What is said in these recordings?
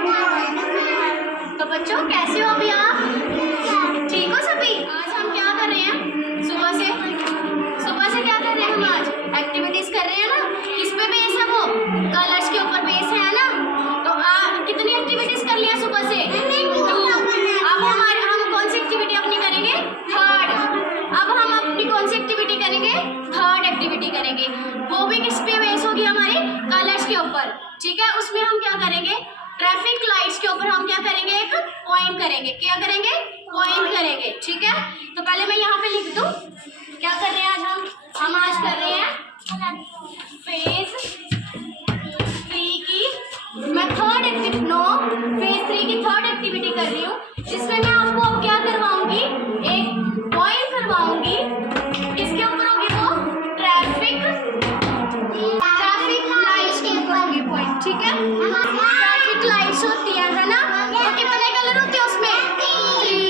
तो बच्चों कैसे हो अभी आप? ठीक हो सभी? आज हम क्या कर रहे हैं? सुबह से क्या कर रहे हैं हम आज? एक्टिविटीज कर रहे हैं ना। किस पे बेस है वो? कलर्स के ऊपर बेस है ना। तो आप कितनी एक्टिविटीज कर लिया सुबह से? अब हम कौन सी एक्टिविटी अपनी करेंगे? थर्ड। अब हम अपनी कौन सी एक्टिविटी करेंगे? थर्ड एक्टिविटी करेंगे। वो भी किस पे बेस होगी? हमारे कलर्स के ऊपर। ठीक है, उसमें हम क्या करेंगे? ट्रैफिक लाइट्स के ऊपर हम क्या करेंगे? एक पॉइंट करेंगे। क्या करेंगे? पॉइंट करेंगे। ठीक है, तो पहले मैं यहाँ पे लिख दूँ क्या कर रहे हैं आज हम आज कर रहे हैं फेज 3 की मैं थर्ड एक्टिविटी फेज 3 की थर्ड एक्टिविटी कर रही हूँ, जिसमें मैं आपको अब क्या करवाऊंगी? एक पॉइंट करवाऊंगी। किसके ऊपर होगी वो? ट्रैफिक लाइट्स के ऊपर होगी पॉइंट। ठीक है, ट्रैफिक लाइट्स होती है ना। तो कितने कलर होते हैं उसमें? 3।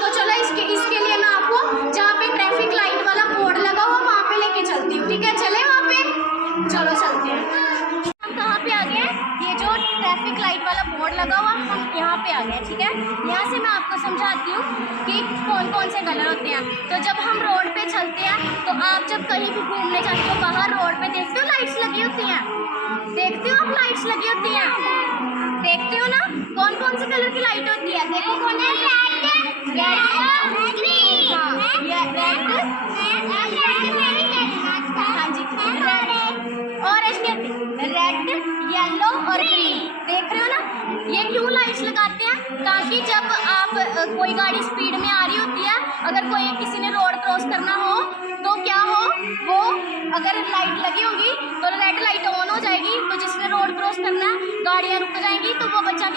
तो चलो इसके लिए मैं आपको जहाँ पे ट्रैफिक लाइट वाला बोर्ड लगा हुआ वहाँ पे लेके चलती हूँ। ठीक है, चले वहाँ पे? चलो चलते हैं। हम कहाँ पे आ गए? ये जो ट्रैफिक लाइट वाला बोर्ड लगा हुआ हम यहाँ पे आ गए। ठीक है, यहाँ से मैं आपको समझाती हूँ कि कौन कौन से कलर होते हैं। तो जब हम रोड पे चलते हैं तो आप जब कहीं भी घूमने जाते हो बाहर रोड पे देखते हो लाइट्स लगी होती हैं। देखते हो आप लाइट्स लगी होती हैं? देखते हो ना? कौन कौन से कलर की लाइट होती है? देखो कौन है? रेड, येलो और ग्रीन। देख रहे हो ना? ये क्यों लाइट्स लगाते हैं? ताकि जब आप कोई गाड़ी स्पीड में आ रही होती है, अगर कोई किसी ने रोड क्रॉस करना हो तो क्या हो, वो अगर लाइट लगी होगी तो रेड लाइट ऑन हो जाएगी। तो जिसने रोड क्रॉस करना है गाड़ियाँ रुक जाएंगी तो वो बच्चा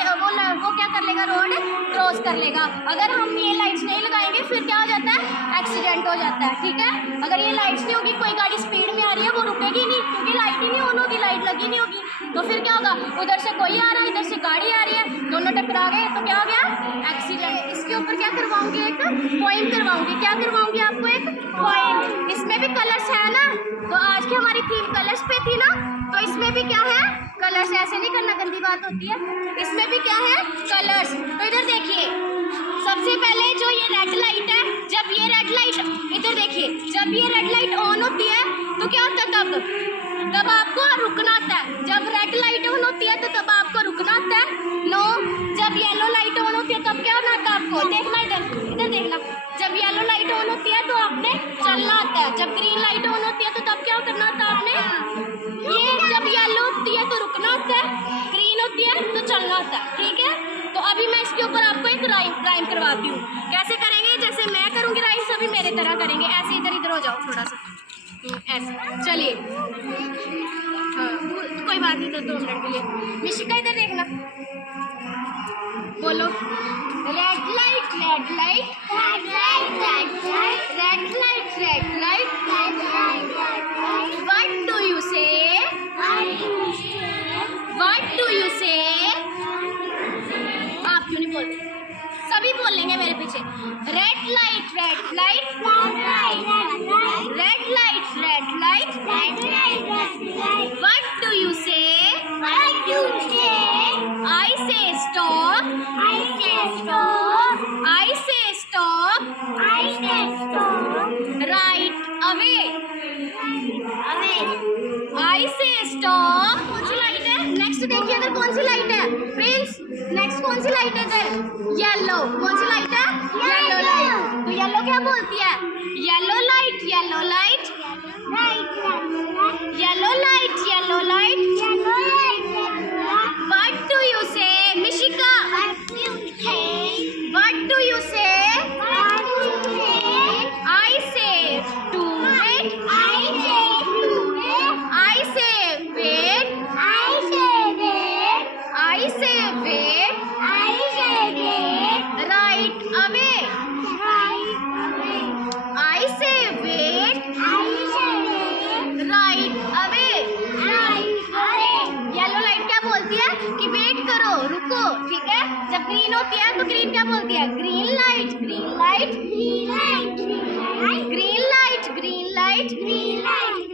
वो क्या कर लेगा? रोड क्रॉस कर लेगा। अगर हम ये लाइट्स नहीं लगाएंगे फिर क्या हो जाता है? एक्सीडेंट हो जाता है। ठीक है, अगर ये लाइट्स नहीं होगी, कोई गाड़ी स्पीड में आ रही है वो रुकेगी नहीं, क्योंकि लाइट ही नहीं ऑन होगी, लाइट लगी नहीं होगी। तो फिर क्या होगा? उधर से कोई आ रहा है, इधर से गाड़ी आ रही है, दोनों टकरा गए तो क्या हो गया? एक्सीडेंट। इसके ऊपर क्या करवाऊंगी? एक पॉइंट करवाऊंगी। क्या करवाऊंगी आपको? एक पॉइंट। इसमें भी कलर्स है ना। तो आज की हमारी थीम कलर्स पे थी ना, तो इसमें भी क्या है? कलर्स। ऐसे नहीं करना, गंदी बात होती है। इसमें भी क्या है? कलर्स। तो इधर देखिए, सबसे पहले जो ये रेड लाइट है, जब ये रेड लाइट, इधर देखिए, जब ये रेड लाइट ऑन होती है तो क्या होता है? तब आपको रुकना आता है। जब रेड लाइट ऑन होती है तो तब आपको रुकना आता है। नो, जब येलो लाइट ऑन होती है तब क्या होना आता है आपको? देखना इधर देखना। जब येलो लाइट ऑन होती है तो आपने चलना आता है। जब ग्रीन लाइट ऑन होती है तो तब क्या करना आता है आपने? ये जब येलो होती है तो रुकना आता है, ग्रीन होती है तो चलना आता है। ठीक है, तो अभी मैं इसके ऊपर आपको एक राइम करवाती हूँ। कैसे करेंगे? जैसे मैं करूँगी राइम, सभी मेरे तरह करेंगे। ऐसे इधर हो जाओ थोड़ा सा, ऐसे। चलिए, हाँ कोई बात नहीं, तो 2 मिनट के लिए। मिशिका इधर देखना, बोलो। Red light, red light, red light, red light, red light, red light, red light. What do you से? व्हाट डू यू से? आप क्यों नहीं बोलते? सभी बोलेंगे मेरे पीछे। Red light, red light, red light, red light, red light, red light. What do you से? व्हाट डू यू से? आई say stop, I say stop, I say stop, I say stop. Right away, away. I say stop. कौन सी light है? Next देखिए इधर कौन सी light है Prince? Next कौन सी light है इधर? येलो। कौन सी लाइट है? Yellow light. तो येलो क्या बोलती है? Yellow light, yellow light, yellow light, yellow light, yellow light. What do you से? मिशिका, व्हाट डू यू से? आई से टू वेट, आई से to wait, I say wait, I say wait, I say wait, I say wait. Right away, I say wait, I say wait, right away, right away. Yellow light क्या बोलती है? कि wait करो, रुको। ठीक है, जब ग्रीन होती है तो ग्रीन क्या बोलती है? Green light, green light, green light, green light, green light, green light, green light.